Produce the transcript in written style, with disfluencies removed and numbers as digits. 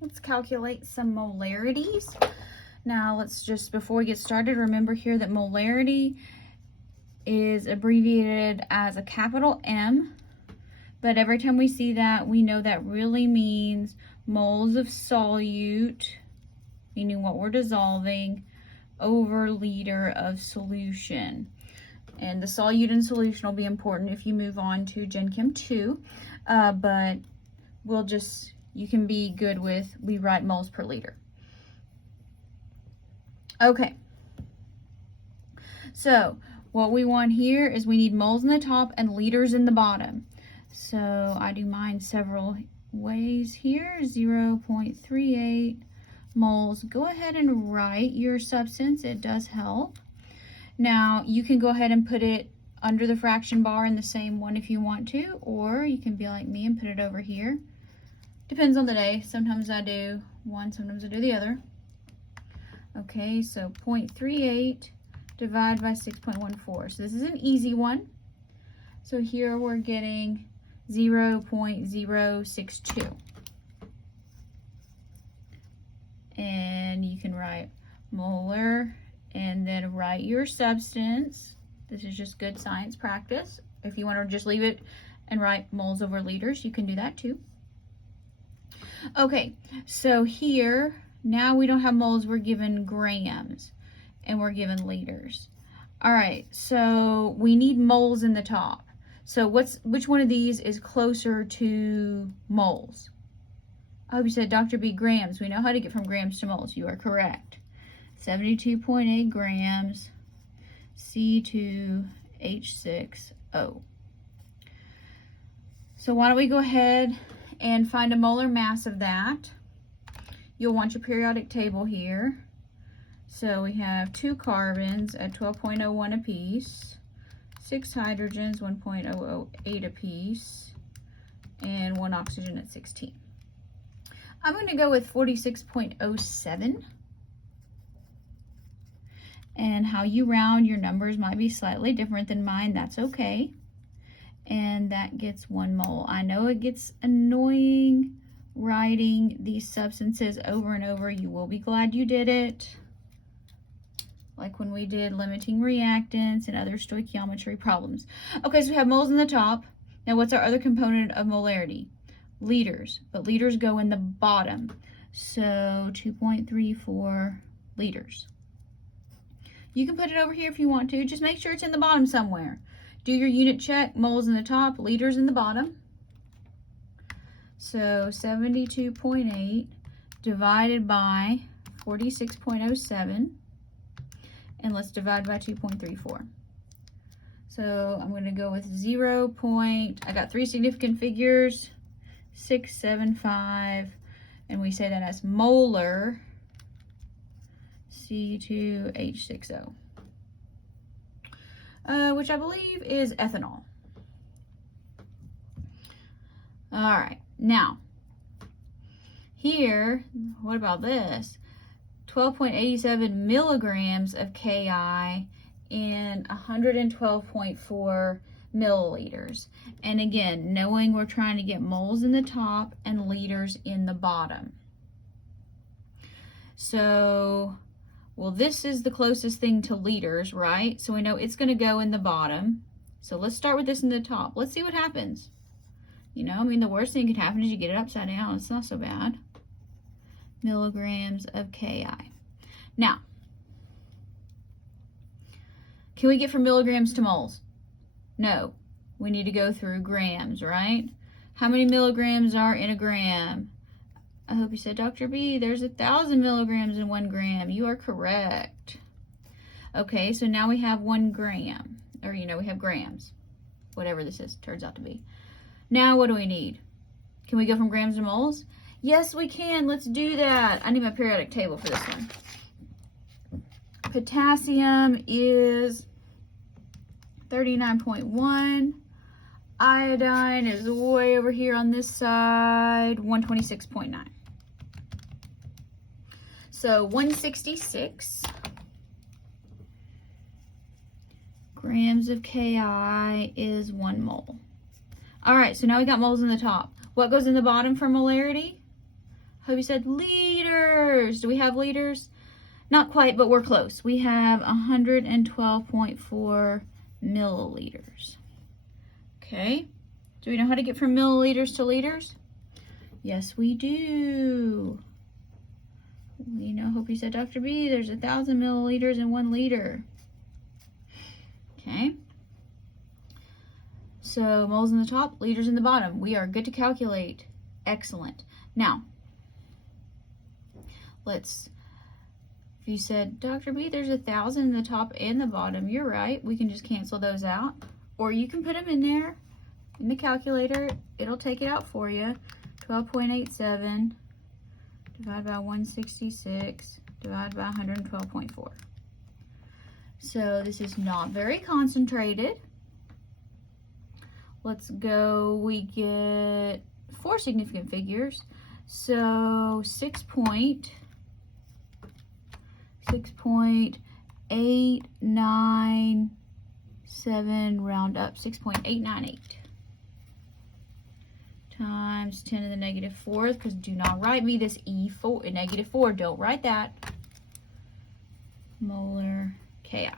Let's calculate some molarities. Now let's just, before we get started, remember here that molarity is abbreviated as a capital M, but every time we see that, we know that really means moles of solute, meaning what we're dissolving, over liter of solution. And the solute and solution will be important if you move on to Gen Chem 2, but we'll just, you can be good with, we write moles per liter. Okay, so what we want here is we need moles in the top and liters in the bottom. So I do mine several ways here. 0.38 moles. Go ahead and write your substance. It does help. Now you can go ahead and put it under the fraction bar in the same one if you want to, or you can be like me and put it over here. Depends on the day. Sometimes I do one, sometimes I do the other. Okay, so 0.38 divided by 6.14. So this is an easy one. So here we're getting 0.062. And you can write molar and then write your substance. This is just good science practice. If you want to just leave it and write moles over liters, you can do that too. Okay, so here, now we don't have moles, we're given grams and we're given liters. All right, so we need moles in the top. So which one of these is closer to moles? I hope you said Dr. B, grams. We know how to get from grams to moles. You are correct. 72.8 grams, C2H6O. So why don't we go ahead and find a molar mass of that. You'll want your periodic table here. So we have 2 carbons at 12.01 apiece, 6 hydrogens, 1.008 apiece, and 1 oxygen at 16. I'm going to go with 46.07. And how you round your numbers might be slightly different than mine. That's okay. And that gets 1 mole. I know it gets annoying writing these substances over and over. You will be glad you did it. Like when we did limiting reactants and other stoichiometry problems. Okay, so we have moles in the top. Now what's our other component of molarity? Liters, but liters go in the bottom. So 2.34 liters. You can put it over here if you want to. Just make sure it's in the bottom somewhere. Do your unit check. Moles in the top, liters in the bottom. So 72.8 divided by 46.07. And let's divide by 2.34. So I'm going to go with 0. I got 3 significant figures, 675, and we say that as molar C2H6O, which I believe is ethanol. All right, now here, what about this? 12.87 milligrams of Ki in 112.4 milliliters. And again, knowing we're trying to get moles in the top and liters in the bottom. So, well, this is the closest thing to liters, right? So we know it's going to go in the bottom. So let's start with this in the top. Let's see what happens. You know, I mean, the worst thing that could happen is you get it upside down. It's not so bad. Milligrams of Ki. Now, can we get from milligrams to moles? No. We need to go through grams, right? How many milligrams are in a gram? I hope you said, Dr. B, there's 1,000 milligrams in 1 gram. You are correct. Okay, so now we have 1 gram. Or, you know, we have grams. Whatever this is, turns out to be. Now, what do we need? Can we go from grams to moles? Yes, we can. Let's do that. I need my periodic table for this one. Potassium is 39.1. Iodine is way over here on this side, 126.9. So 166 grams of Ki is 1 mole. All right, so now we got moles in the top. What goes in the bottom for molarity? Hope you said liters. Do we have liters? Not quite, but we're close. We have 112.4 milliliters. Okay. Do we know how to get from milliliters to liters? Yes, we do. You know, hope you said, Dr. B, there's 1,000 milliliters in 1 liter. Okay. So moles in the top, liters in the bottom. We are good to calculate. Excellent. Now, if you said, Dr. B, there's 1,000 in the top and the bottom, you're right. We can just cancel those out. Or you can put them in there in the calculator. It'll take it out for you. 12.87 divided by 166 divided by 112.4. So this is not very concentrated. Let's go, we get 4 significant figures. So 6.897, round up, 6.898 times 10 to the negative 4th, because do not write me this negative 4, don't write that. Molar Ki.